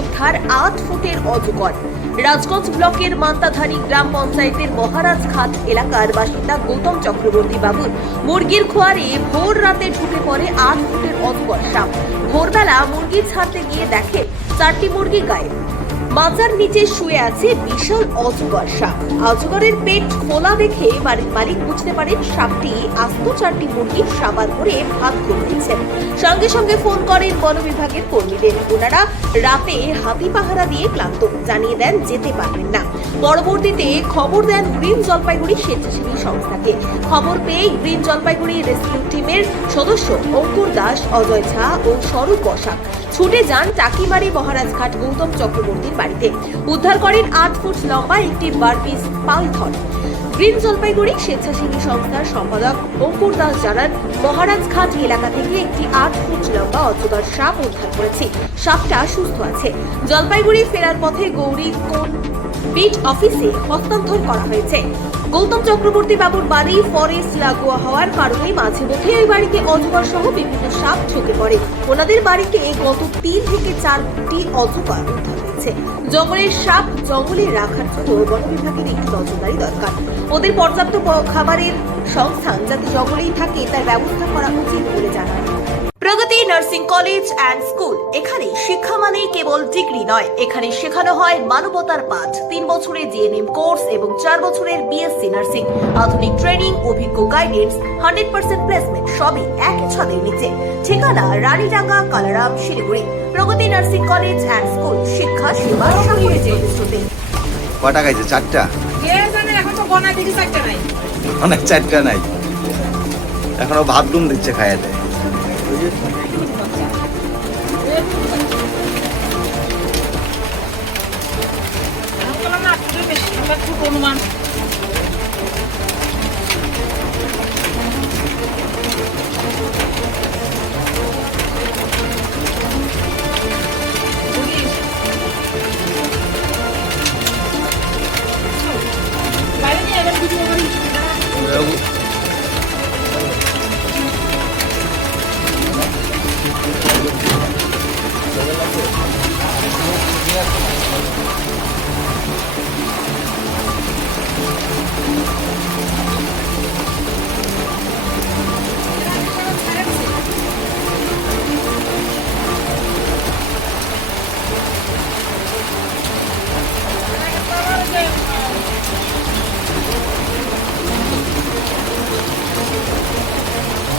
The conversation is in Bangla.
উদ্ধার 8 ফুটের অজগর। রাজগঞ্জ ব্লকের মান্তাধারী গ্রাম পঞ্চায়েতের মহারাজ ঘাট এলাকার বাসিন্দা গৌতম চক্রবর্তী বাবুর মুরগির খোয়ারে ভোর রাতে ঢুকে পড়ে 8 ফুটের অজগর সাপ। ভোরবেলা মুরগি ছাড়তে গিয়ে দেখে 4টি মুরগি গায়েব। মাচার নিচে শুয়ে আছে বিশাল অজগর সাপ। অজগরের পেট খোলা দেখে বাড়ির মালিক বুঝতে পারেন সাপটি আস্ত 4টি মুরগি সাবান করে ভাগ করে দিচ্ছেন। সঙ্গে সঙ্গে ফোন করেন বন বিভাগের কর্মীদের। ওনারা রাতে হাতি পাহারা দিয়ে ক্লান্ত, জানিয়ে দেন যেতে পারবেন না। পরবর্তীতে খবর দেন গ্রিন জলপাইগুড়ি স্বেচ্ছাসেবী সংস্থাকে। খবর পেয়ে গ্রিন জলপাইগুড়ি রেস্কিউ টিমের সদস্য অঙ্কুর দাস, অজয় ঝা ও স্বরূপ বসাক ছুটে যান টাকিমারি মহারাজঘাট গৌতম চক্রবর্তীর বাড়িতে। উদ্ধার করেন 8 ফুট লম্বা একটি বারপিস পাইথন। গ্রিন জলপাইগুড়ি স্বেচ্ছাসেবী সংস্থার সম্পাদক অঙ্কুর দাস জানান, মহারাজঘাট এলাকা থেকে একটি 8 ফুট লম্বা অজগর সাপ উদ্ধার করেছে। সাপটা সুস্থ আছে। জলপাইগুড়ি ফেরার পথে গৌরী কোন বিট অফিসে হস্তান্তর করা হয়েছে। গৌতম চক্রবর্তী বাবুর বাড়ি ফরেস্ট লাগোয়া হওয়ার কারণে মাঝে মধ্যে ওই বাড়িতে অজগর সহ বিভিন্ন সাপ ঢুকে পড়ে। ওনাদের বাড়িতে গত 3 থেকে 4টি অজগর উদ্ধার হয়েছে। জঙ্গলের সাপ জঙ্গলে রাখার জন্য বন বিভাগের একটু নজরদারি দরকার। ওদের পর্যাপ্ত খাবারের সংস্থান যাতে জঙ্গলেই থাকে তার ব্যবস্থা করা উচিত বলে জানান। প্রগতি নার্সিং কলেজ অ্যান্ড স্কুল। এখানে শিক্ষা মানেই কেবল ডিগ্রি নয়, এখানে শেখানো হয় মানবতার পাঠ। 3 বছরের জিএনএম কোর্স এবং 4 বছরের বিএসসি নার্সিং। আধুনিক ট্রেনিং, অভিজ্ঞ গাইডেন্স, 100% প্লেসমেন্ট, সবই একই ছাদের নিচে। ঠিকানা রানীডাঙ্গা, কালারাম, শিলিগুড়ি। প্রগতি নার্সিং কলেজ অ্যান্ড স্কুল, শিক্ষা সেবা সকলের প্রতিশ্রুতি। কটা খাইছে? 4টা? এখন তো বনাই দেখি 4টা নাই। অনেক 4টা নাই, এখনো ভাত ডুম দিচ্ছে খাইতে।